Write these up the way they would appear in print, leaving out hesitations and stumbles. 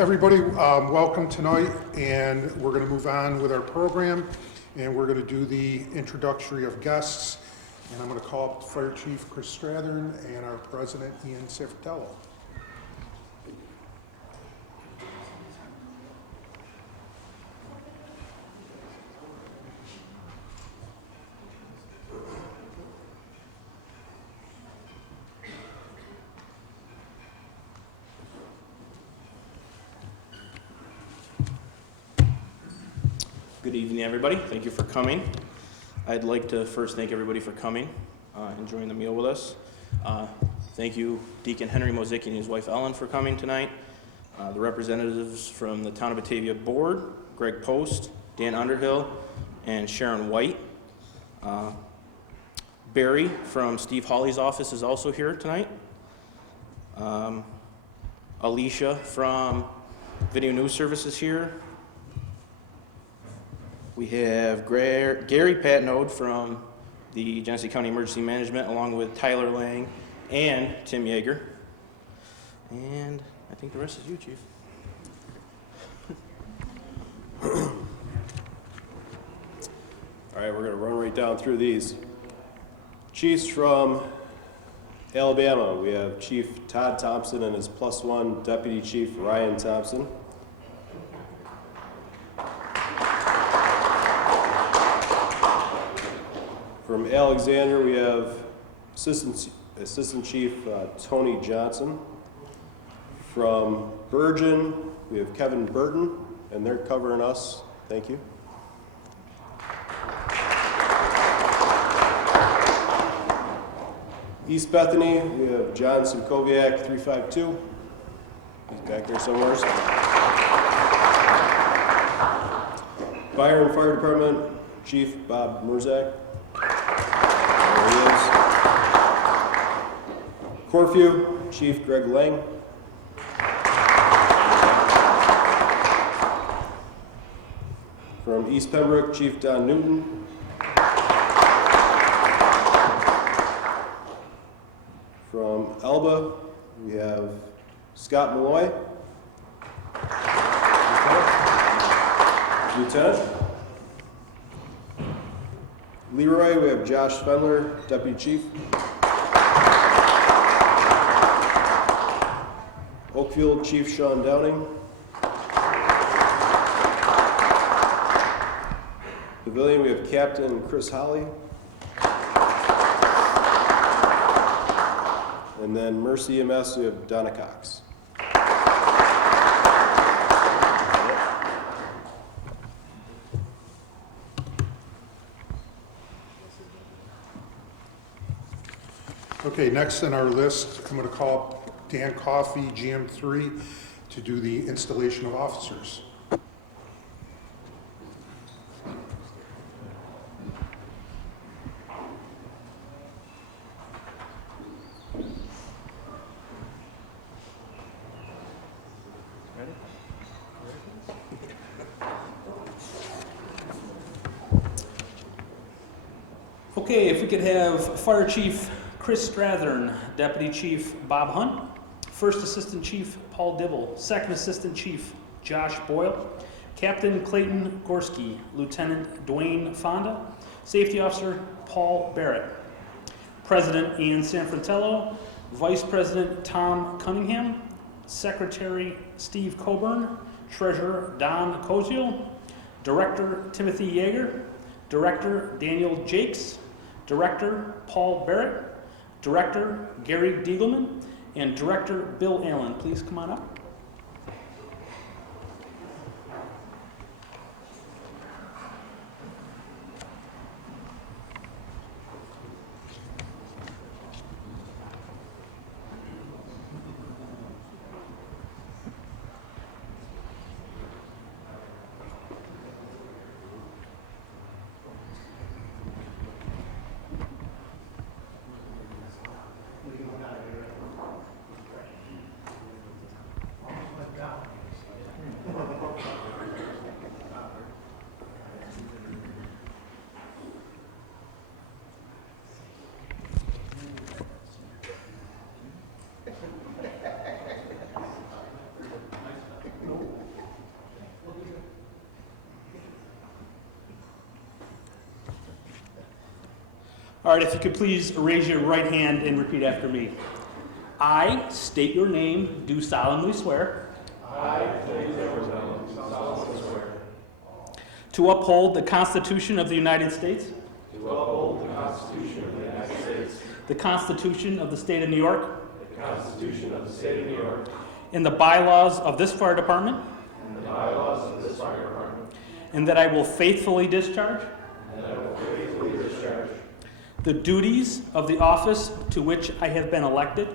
everybody, welcome tonight, and we're going to move on with our program, and we're going to do the introductory of guests, and I'm going to call up Fire Chief Chris Strathern and our President Ian Sanfratello. Good evening, everybody. Thank you for coming. I'd like to first thank everybody for coming, enjoying the meal with us. Thank you, Deacon Henry Mozicki and his wife Ellen for coming tonight. The representatives from the Town of Batavia Board, Greg Post, Dan Underhill, and Sharon White. Barry from Steve Hawley's office is also here tonight. Alicia from Video News Services here. We have Gary Patnode from the Genesee County Emergency Management, along with Tyler Lang and Tim Yeager. And I think the rest is you, Chief. All right, we're going to run right down through these. Chiefs from Alabama, we have Chief Todd Thompson and his +1 Deputy Chief Ryan Thompson. From Alexander, we have Assistant Chief Tony Johnson. From Bergen, we have Kevin Burton, and they're covering us. Thank you. East Bethany, we have John Simkowiak, 352. He's back there somewhere. Byron Fire Department, Chief Bob Murzak. There he is. Corfu, Chief Greg Lang. From East Pembroke, Chief Don Newton. From Elba, we have Scott Malloy. Lieutenant. Leroy, we have Josh Fendler, Deputy Chief. Oakfield, Chief Sean Downing. Pavilion, we have Captain Chris Holly. And then Mercy EMS, we have Donna Cox. Okay, next on our list, I'm going to call up Dan Coffey, GM3, to do the installation of officers. Okay, if we could have Fire Chief Chris Strathern, Deputy Chief Bob Hunt, First Assistant Chief Paul Dibble, Second Assistant Chief Josh Boyle, Captain Clayton Gorski, Lieutenant Dwayne Fonda, Safety Officer Paul Barrett, President Ian Sanfratello, Vice President Tom Cunningham, Secretary Steve Coburn, Treasurer Don Koziel, Director Timothy Yeager, Director Daniel Jakes, Director Paul Barrett, Director Gary Diegelman, and Director Bill Allen. Please come on up. All right, if you could please raise your right hand and repeat after me. I state your name, do solemnly swear. To uphold the Constitution of the United States. To uphold the Constitution of the United States. The Constitution of the State of New York. The Constitution of the State of New York. And the bylaws of this fire department. And the bylaws of this fire department. And that I will faithfully discharge. And that I will faithfully discharge. The duties of the office to which I have been elected.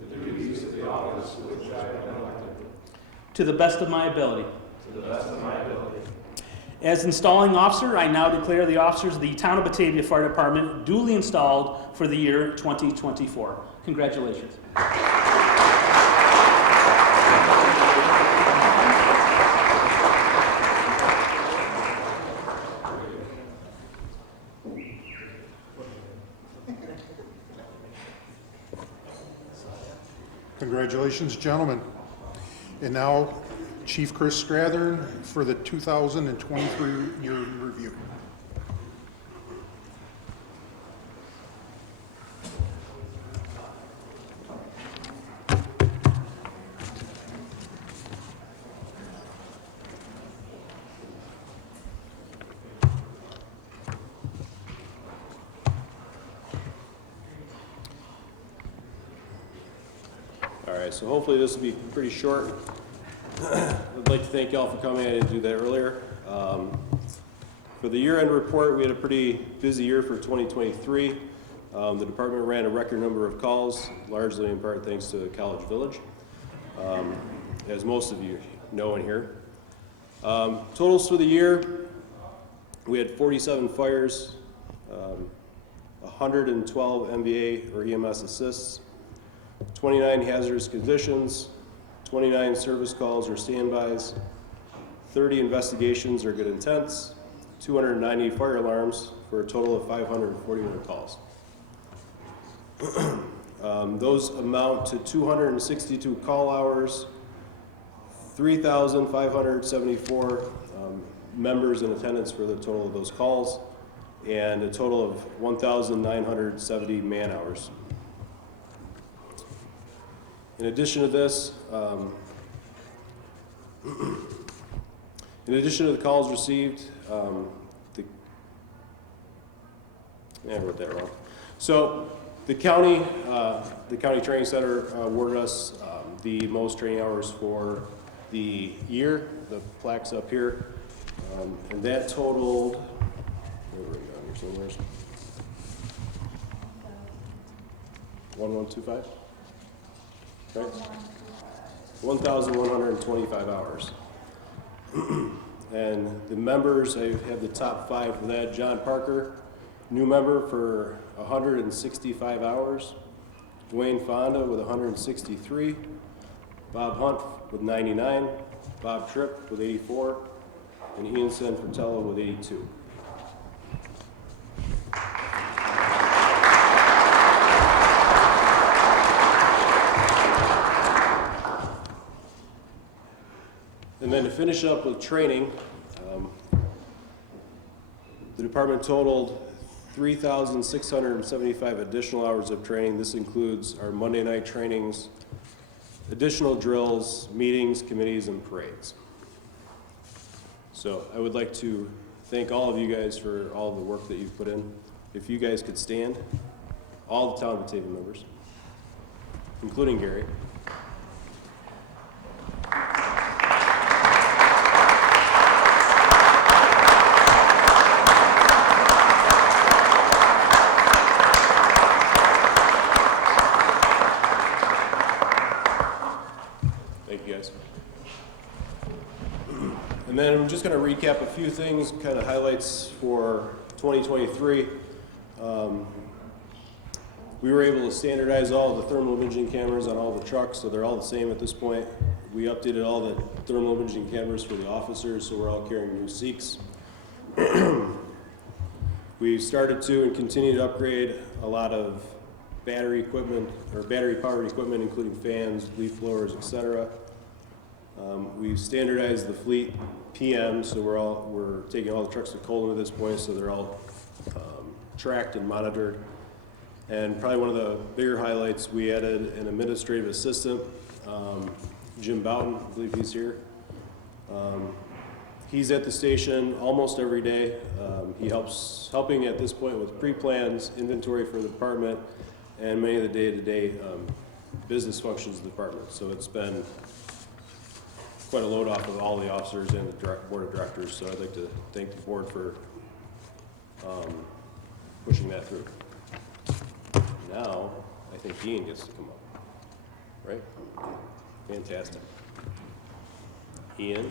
The duties of the office to which I have been elected. To the best of my ability. To the best of my ability. As installing officer, I now declare the officers of the Town of Batavia Fire Department duly installed for the year 2024. Congratulations. Congratulations, gentlemen. And now, Chief Chris Strathern for the 2023 year review. All right, so hopefully this will be pretty short. I'd like to thank y'all for coming. I didn't do that earlier. For the year-end report, we had a pretty busy year for 2023. The department ran a record number of calls, largely in part thanks to College Village, as most of you know in here. Totals for the year, we had 47 fires, 112 MVA or EMS assists, 29 hazardous conditions, 29 service calls or standbys, 30 investigations or good intents, 290 fire alarms for a total of 541 calls. Those amount to 262 call hours, 3,574 members in attendance for the total of those calls, and a total of 1,970 man hours. In addition to this, in addition to the calls received, I wrote that wrong. So the county training center awarded us the most training hours for the year. The plaque's up here, and that totaled. Where were we on here somewhere? 1125. Right? 1,125 hours. And the members, I have the top 5 for that. Jon Parker, new member for 165 hours. Dwayne Fonda with 163. Bob Hunt with 99. Bob Tripp with 84. And Ian Sanfratello with 82. And then to finish up with training, the department totaled 3,675 additional hours of training. This includes our Monday night trainings, additional drills, meetings, committees, and parades. So I would like to thank all of you guys for all the work that you've put in. If you guys could stand, all the Town of Batavia members, including Gary. And then I'm just going to recap a few things, kind of highlights for 2023. We were able to standardize all the thermal imaging cameras on all the trucks, so they're all the same at this point. We updated all the thermal imaging cameras for the officers, so we're all carrying new Seeks. We started to and continue to upgrade a lot of battery equipment, or battery-powered equipment, including fans, leaf blowers, etc. We've standardized the fleet PM, so we're taking all the trucks to Colton at this point, so they're all tracked and monitored. And probably one of the bigger highlights, we added an administrative assistant, Jim Boughton, I believe he's here. He's at the station almost every day. He helping at this point with pre-plans, inventory for the department, and many of the day-to-day business functions of the department. So it's been quite a load off of all the officers and the board of directors. So I'd like to thank the board for pushing that through. Now, I think Dean gets to come up, right? Fantastic. Ian.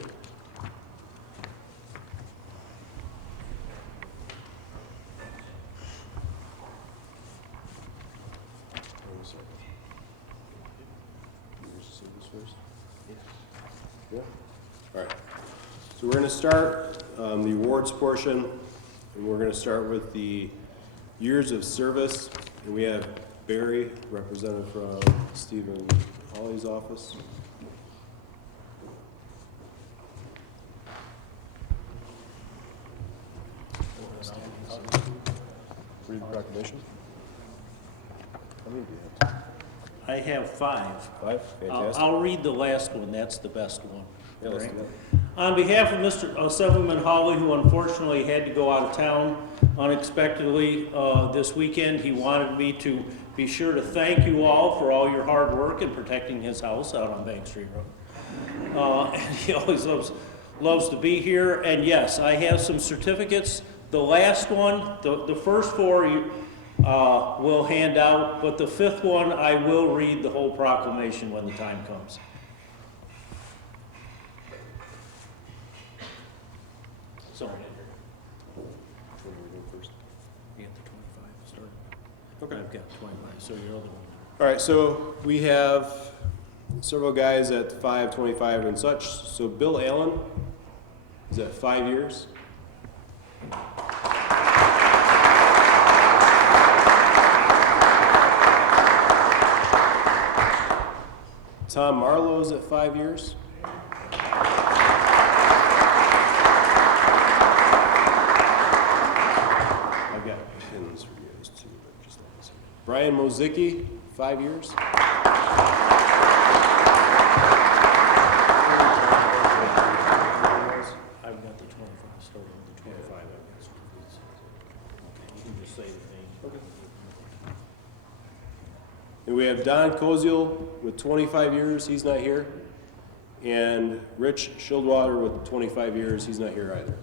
Yeah. All right. So we're going to start the awards portion, and we're going to start with the years of service. And we have Barry, represented from Stephen Hawley's office. Read the proclamation. How many do you have? I have 5. 5? Fantastic. I'll read the last one, that's the best one. Yeah, let's do Right? On behalf of Mr. Assemblyman Hawley, who unfortunately had to go out of town unexpectedly this weekend, he wanted me to be sure to thank you all for all your hard work in protecting his house out on Bank Street Road. And he always loves to be here. And yes, I have some certificates. The last one, the first 4 we'll hand out, but the 5th one, I will read the whole proclamation when the time comes. Sorry. You got the 25 started? Okay. I've got 25, so your other one. All right, so we have several guys at 5, 25, and such. So Bill Allen is at 5 years. Tom Marlowe's at 5 years. I've got pins for you guys too, but just let me see. Brian Mozicki, 5 years. I've got the 25, started with the 25, I've got certificates. Okay, you can just say the thing. And we have Don Koziel with 25 years, he's not here. And Rich Schildwater with 25 years, he's not here either.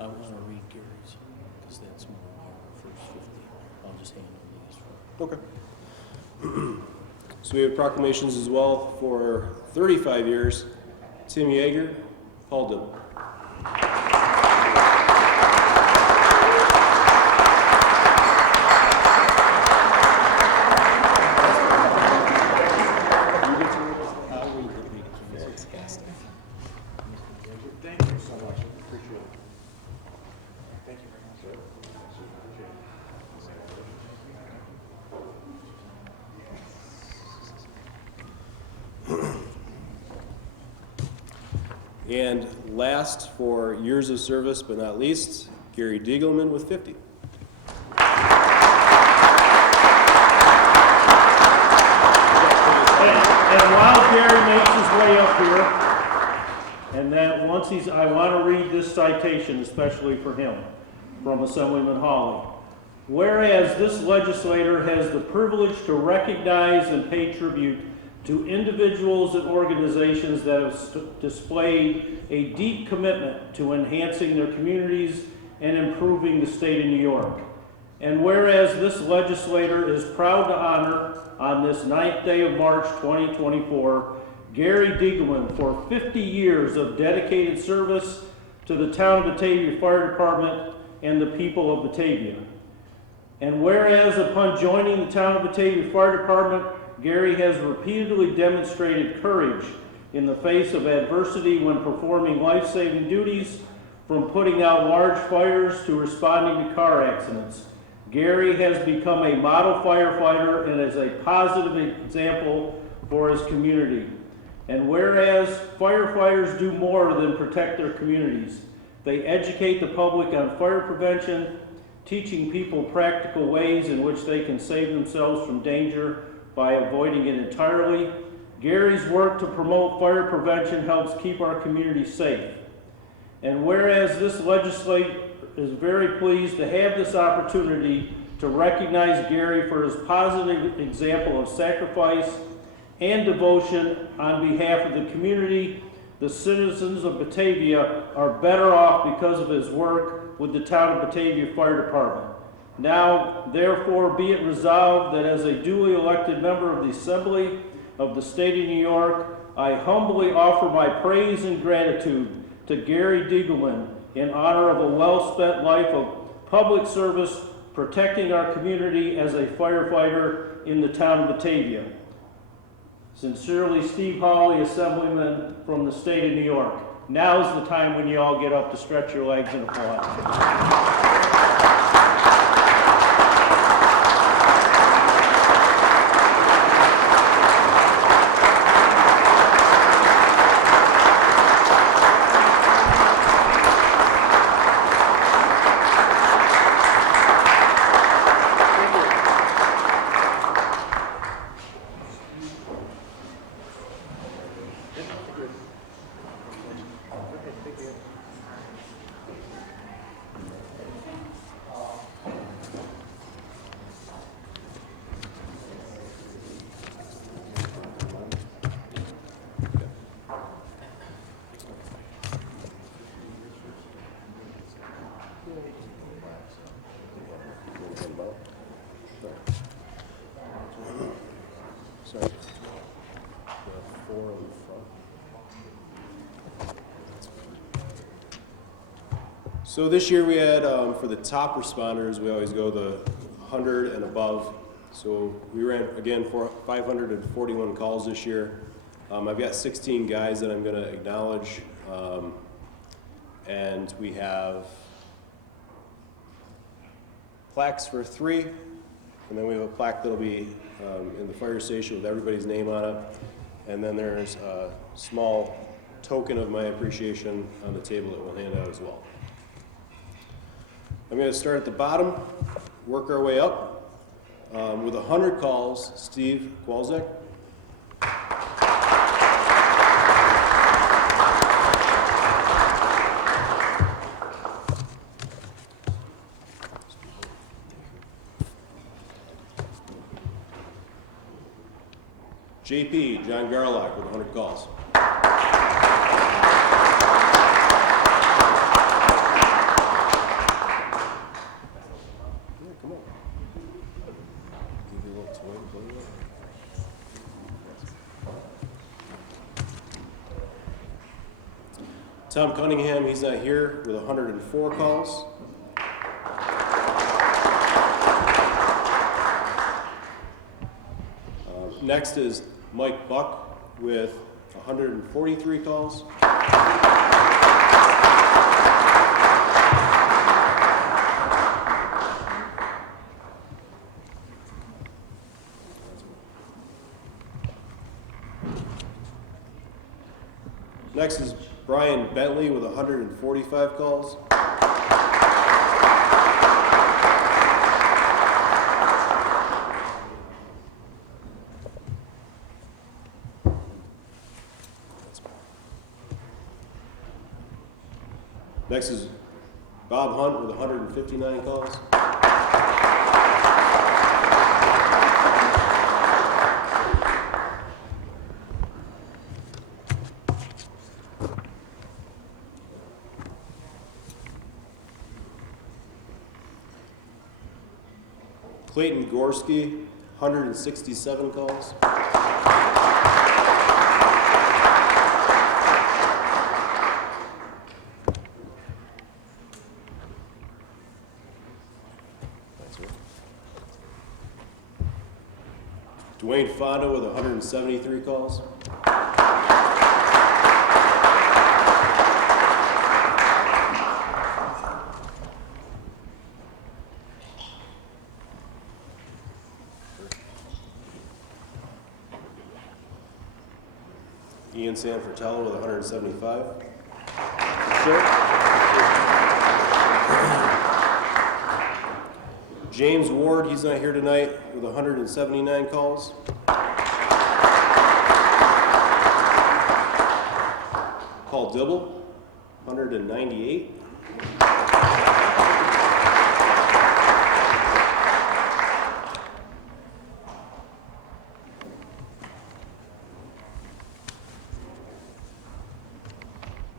I want to read Gary's, because that's one of my first 50. I'll just handle these. Okay. So we have proclamations as well for 35 years. Tim Yeager, Paul Dibble. I'll read the readings. Thank you so much. Appreciate it. Thank you very much. And last for years of service, but not least, Gary Diegelman with 50. And while Gary makes his way up here, and then once I want to read this citation especially for him, from Assemblyman Hawley. Whereas this legislator has the privilege to recognize and pay tribute to individuals and organizations that have displayed a deep commitment to enhancing their communities and improving the state of New York. And whereas this legislator is proud to honor on this 9th day of March 2024, Gary Diegelman for 50 years of dedicated service to the town of Batavia Fire Department and the people of Batavia. And whereas upon joining the town of Batavia Fire Department, Gary has repeatedly demonstrated courage in the face of adversity when performing life-saving duties, from putting out large fires to responding to car accidents. Gary has become a model firefighter and is a positive example for his community. And whereas firefighters do more than protect their communities, they educate the public on fire prevention, teaching people practical ways in which they can save themselves from danger by avoiding it entirely. Gary's work to promote fire prevention helps keep our community safe. And whereas this legislature is very pleased to have this opportunity to recognize Gary for his positive example of sacrifice and devotion on behalf of the community, the citizens of Batavia are better off because of his work with the town of Batavia Fire Department. Now, therefore, be it resolved that as a duly elected member of the Assembly of the State of New York, I humbly offer my praise and gratitude to Gary Diegelman in honor of a well-spent life of public service protecting our community as a firefighter in the town of Batavia. Sincerely, Steve Hawley, Assemblyman from the State of New York. Now's the time when you all get up to stretch your legs and applaud. Sorry. The four in the front. So this year we had, for the top responders, we always go the 100 and above. So we ran, again, 541 calls this year. I've got 16 guys that I'm going to acknowledge. And we have plaques for 3. And then we have a plaque that'll be in the fire station with everybody's name on it. And then there's a small token of my appreciation on the table that we'll hand out as well. I'm going to start at the bottom, work our way up. With 100 calls, Steve Kwalczak. JP, John Garlock with 100 calls. Yeah, come on. Give you a little toy. Tom Cunningham, he's not here, with 104 calls. Next is Mike Buck with 143 calls. Next is Brian Bentley with 145 calls. Next is Bob Hunt with 159 calls. Clayton Gorski, 167 calls. Dwayne Fonda with 173 calls. Ian Sanfratello with 175. James Ward, he's not here tonight, with 179 calls. Paul Dibble, 198.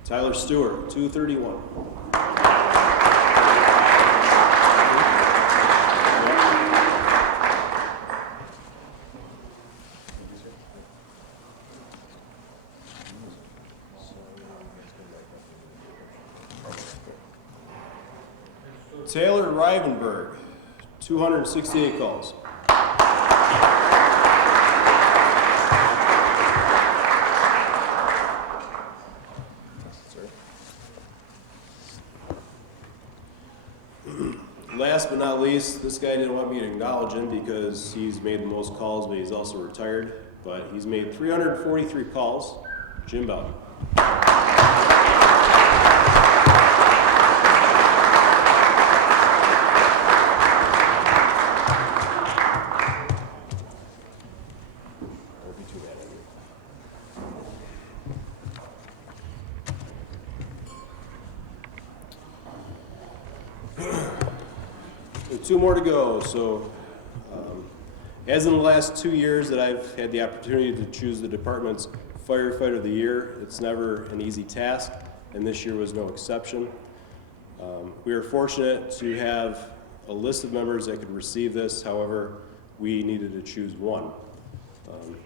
Tyler Stewart, 231. Taylor Rivenberg, 268 calls. Last but not least, this guy didn't want me to acknowledge him because he's made the most calls, but he's also retired. But he's made 343 calls. Jim Bowden. Two more to go. So, as in the last 2 years that I've had the opportunity to choose the department's firefighter of the year, it's never an easy task, and this year was no exception. We are fortunate to have a list of members that could receive this. However, we needed to choose one.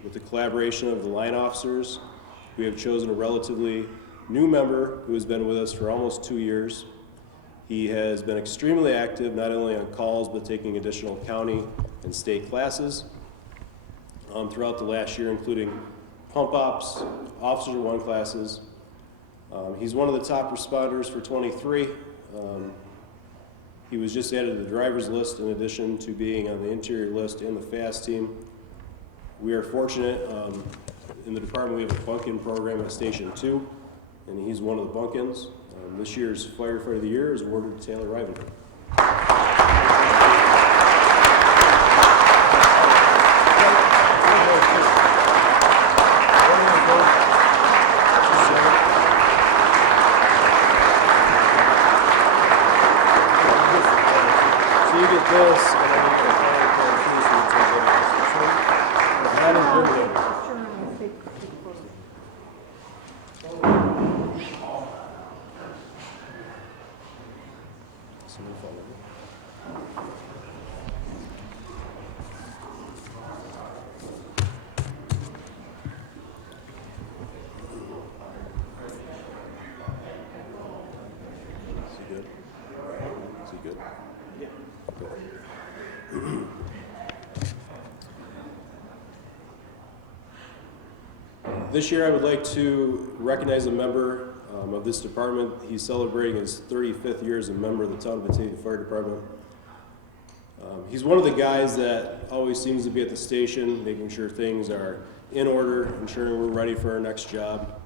With the collaboration of the line officers, we have chosen a relatively new member who has been with us for almost 2 years. He has been extremely active, not only on calls, but taking additional county and state classes throughout the last year, including pump ops, Officer 1 classes. He's one of the top responders for 23. He was just added to the driver's list in addition to being on the interior list and the FAST team. We are fortunate in the department we have a bunk-in program at Station 2, and he's one of the bunk-ins. This year's Firefighter of the Year is awarded to Taylor Rivenberg. So you get this, and then you get a fire card too, so you take it. That is good. This year I would like to recognize a member of this department. He's celebrating his 35th year as a member of the town of Batavia Fire Department. He's one of the guys that always seems to be at the station, making sure things are in order, ensuring we're ready for our next job.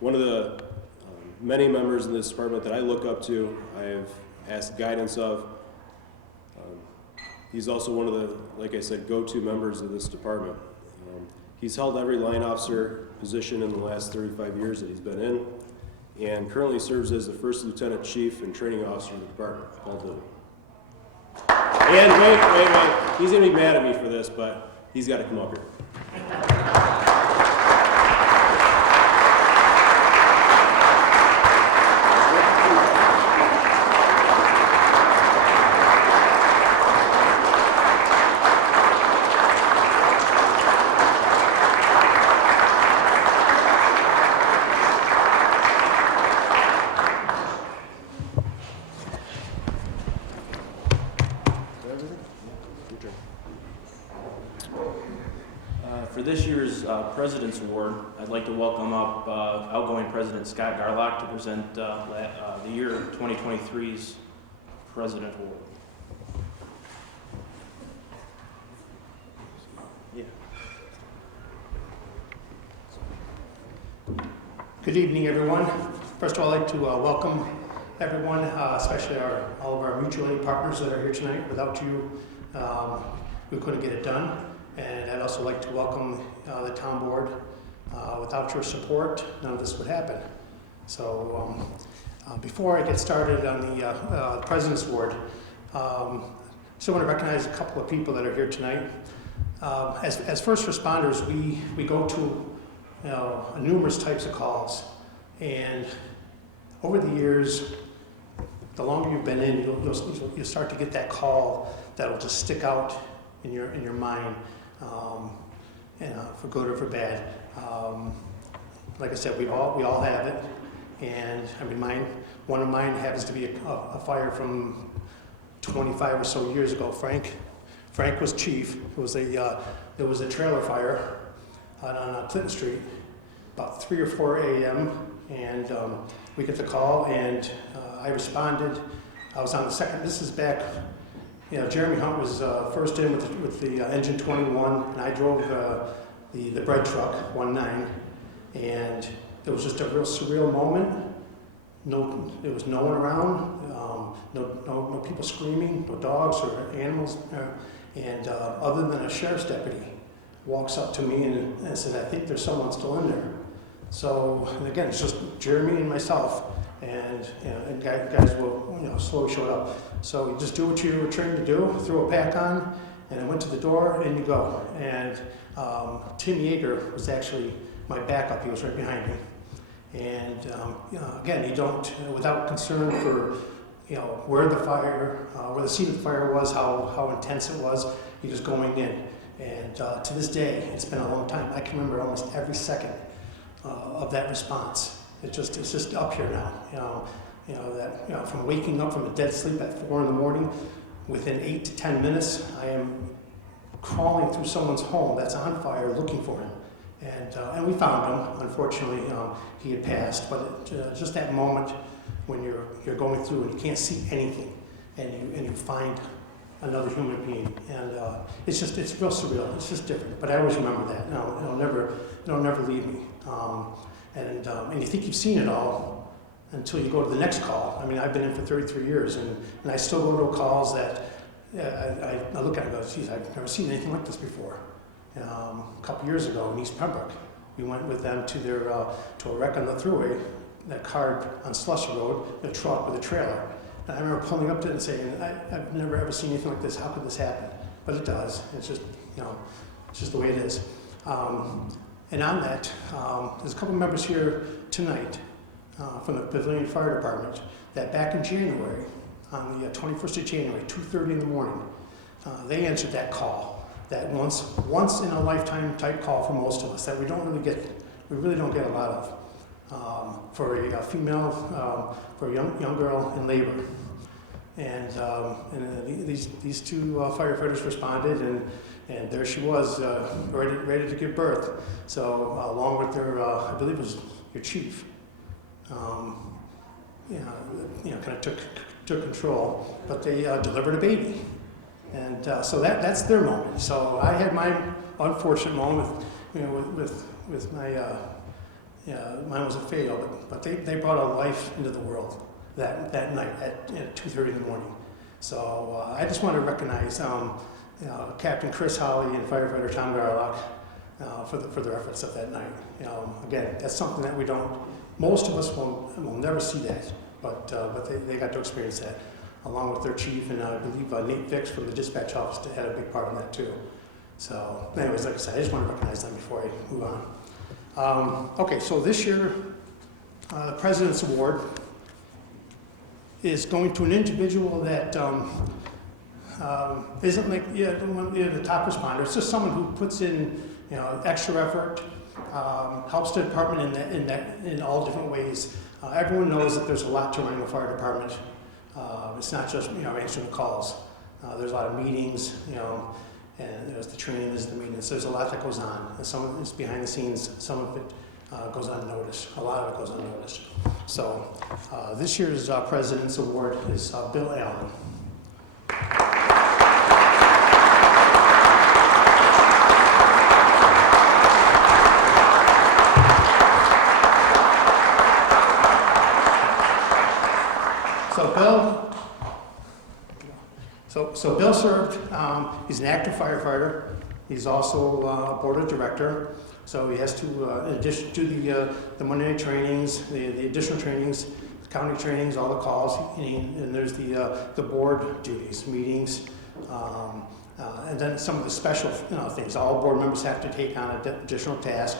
One of the many members in this department that I look up to, I have asked guidance of. He's also one of the, like I said, go-to members of this department. He's held every line officer position in the last 35 years that he's been in, and currently serves as the first lieutenant chief and training officer of the department, Paul Dibble. And wait, he's gonna be mad at me for this, but he's gotta come up here. Your turn. For this year's President's Award, I'd like to welcome up outgoing President Scott Garlock to present the year 2023's President Award. Yeah. Good evening, everyone. First of all, I'd like to welcome everyone, especially all of our mutual aid partners that are here tonight. Without you, we couldn't get it done. And I'd also like to welcome the town board. Without your support, none of this would happen. So before I get started on the President's Award, still want to recognize a couple of people that are here tonight. As first responders, we go to numerous types of calls, and over the years, the longer you've been in, you'll start to get that call that'll just stick out in your mind, for good or for bad. Like I said, we all have it, and I mean, one of mine happens to be a fire from 25 or so years ago. Frank was chief. There was a trailer fire out on Clinton Street, about 3 or 4 a.m., and we get the call, and I responded. I was on the second. This is back. Jeremy Hunt was first in with the engine 21, and I drove the bread truck 19, and it was just a real surreal moment. There was no one around, no people screaming, no dogs or animals, and other than a sheriff's deputy walks up to me and says, "I think there's someone still in there." So, and again, it's just Jeremy and myself, and guys will slowly show up. So you just do what you were trained to do, throw a pack on, and I went to the door, and you go. And Tim Yeager was actually my backup. He was right behind me. And again, you don't, without concern for where the scene of the fire was, how intense it was, you're just going in. And to this day, it's been a long time. I can remember almost every second of that response. It's just up here now. From waking up from a dead sleep at 4 in the morning, within 8 to 10 minutes, I am crawling through someone's home that's on fire, looking for him. And we found him. Unfortunately, he had passed. But just that moment when you're going through and you can't see anything, and you find another human being, and it's real surreal. It's just different. But I always remember that. It'll never leave me. And you think you've seen it all until you go to the next call. I mean, I've been in for 33 years, and I still go to calls that I look at and go, geez, I've never seen anything like this before. A couple years ago in East Pembroke, we went with them to to a wreck on the thruway, that car on Slusher Road, a truck with a trailer. And I remember pulling up to it and saying, I've never ever seen anything like this. How could this happen? But it does. It's just, it's just the way it is. And on that, there's a couple members here tonight from the Batavia Fire Department that back in January, on the 21st of January, 2:30 in the morning, they answered that call. That once in a lifetime type call for most of us that we really don't get a lot of, for a female, for a young girl in labor. And these two firefighters responded, and there she was, ready to give birth. So along with their, I believe it was your chief, kind of took control, but they delivered a baby. And so that's their moment. So I had my unfortunate moment with my, mine wasn't fatal, but they brought a life into the world that night at 2:30 in the morning. So I just want to recognize Captain Chris Holly and firefighter Tom Garlock for their efforts of that night. Again, that's something that most of us will never see that, but they got to experience that, along with their chief, and I believe Nate Vicks from the dispatch office had a big part in that too. So anyways, like I said, I just want to recognize them before I move on. Okay, so this year, the President's Award is going to an individual that isn't like the top responder. It's just someone who puts in extra effort, helps the department in all different ways. Everyone knows that there's a lot to running a fire department. It's not just answering the calls. There's a lot of meetings, and there's the training, there's the maintenance, there's a lot that goes on. And some of it's behind the scenes, some of it goes unnoticed, a lot of it goes unnoticed. So this year's President's Award is Bill Allen. So Bill served, he's an active firefighter. He's also a board of director. So he has to, in addition to the Monday night trainings, the additional trainings, the county trainings, all the calls, and there's the board duties, meetings, and then some of the special things. All board members have to take on an additional task.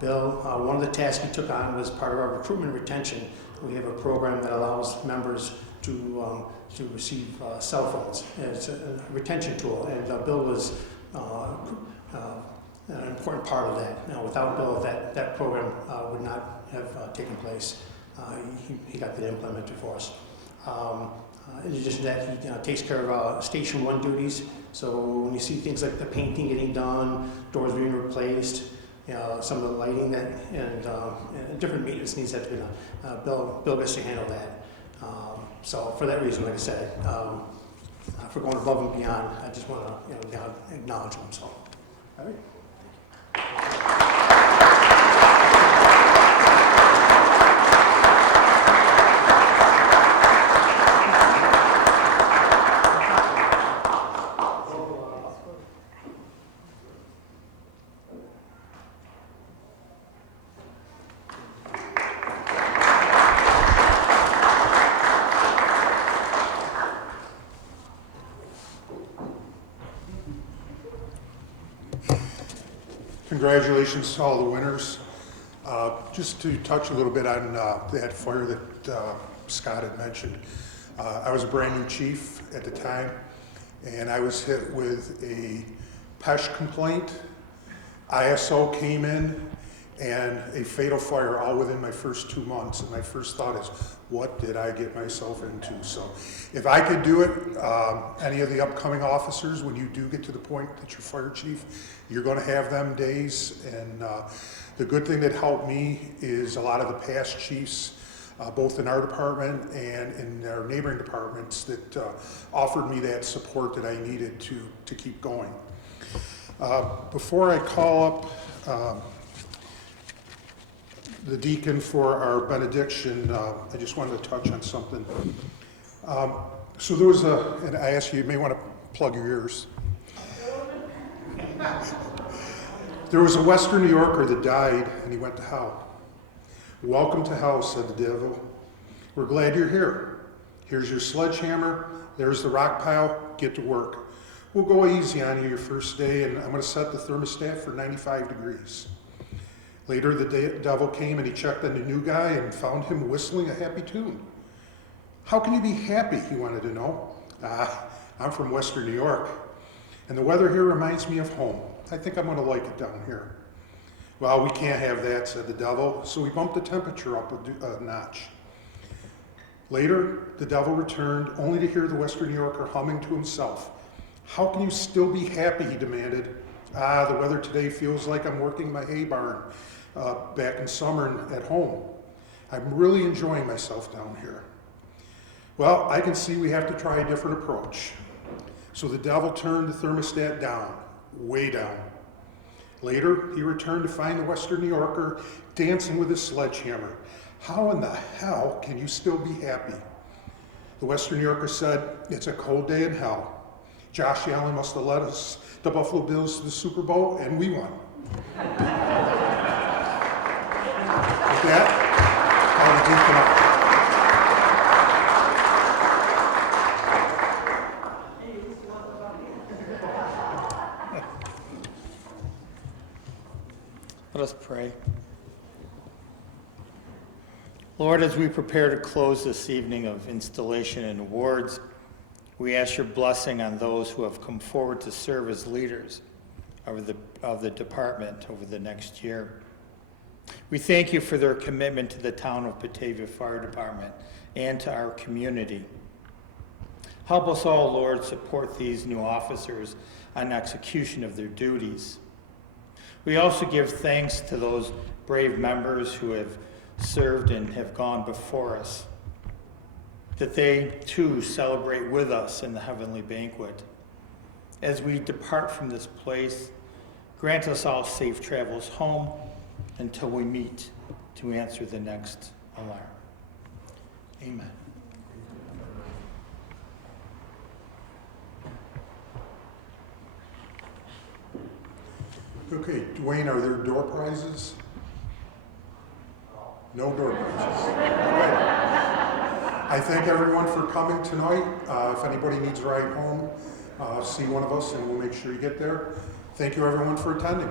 Bill, one of the tasks he took on was part of our recruitment and retention. We have a program that allows members to receive cell phones. It's a retention tool, and Bill was an important part of that. Now, without Bill, that program would not have taken place. He got that implemented for us. In addition to that, he takes care of Station 1 duties. So when you see things like the painting getting done, doors being replaced, some of the lighting and different maintenance needs have to be done, Bill gets to handle that. So for that reason, like I said, for going above and beyond, I just want to acknowledge him. So, all right. Congratulations to all the winners. Just to touch a little bit on that fire that Scott had mentioned. I was a brand new chief at the time, and I was hit with a PESH complaint. ISO came in, and a fatal fire all within my first 2 months. And my first thought is, what did I get myself into? So if I could do it, any of the upcoming officers, when you do get to the point that you're fire chief, you're going to have them days. And the good thing that helped me is a lot of the past chiefs, both in our department and in our neighboring departments, that offered me that support that I needed to keep going. Before I call up the deacon for our benediction, I just wanted to touch on something. So there was and I asked you may want to plug your ears. There was a Western New Yorker that died, and he went to hell. Welcome to hell, said the devil. We're glad you're here. Here's your sledgehammer. There's the rock pile. Get to work. We'll go easy on you your first day, and I'm going to set the thermostat for 95 degrees. Later, the devil came and he checked on the new guy and found him whistling a happy tune. How can you be happy, he wanted to know. I'm from Western New York, and the weather here reminds me of home. I think I'm going to like it down here. Well, we can't have that, said the devil, so we bumped the temperature up a notch. Later, the devil returned, only to hear the Western New Yorker humming to himself. How can you still be happy, he demanded. The weather today feels like I'm working my hay barn back in summer at home. I'm really enjoying myself down here. Well, I can see we have to try a different approach. So the devil turned the thermostat down, way down. Later, he returned to find the Western New Yorker dancing with his sledgehammer. How in the hell can you still be happy? The Western New Yorker said, it's a cold day in hell. Josh Allen must have led us, the Buffalo Bills, to the Super Bowl, and we won. With that, I'll deacon up. Let us pray. Lord, as we prepare to close this evening of installation and awards, we ask your blessing on those who have come forward to serve as leaders of the department over the next year. We thank you for their commitment to the town of Batavia Fire Department and to our community. Help us all, Lord, support these new officers on execution of their duties. We also give thanks to those brave members who have served and have gone before us, that they too celebrate with us in the heavenly banquet. As we depart from this place, grant us all safe travels home until we meet to answer the next alarm. Amen. Okay, Dwayne, are there door prizes? No door prizes. Okay. I thank everyone for coming tonight. If anybody needs a ride home, see one of us and we'll make sure you get there. Thank you everyone for attending.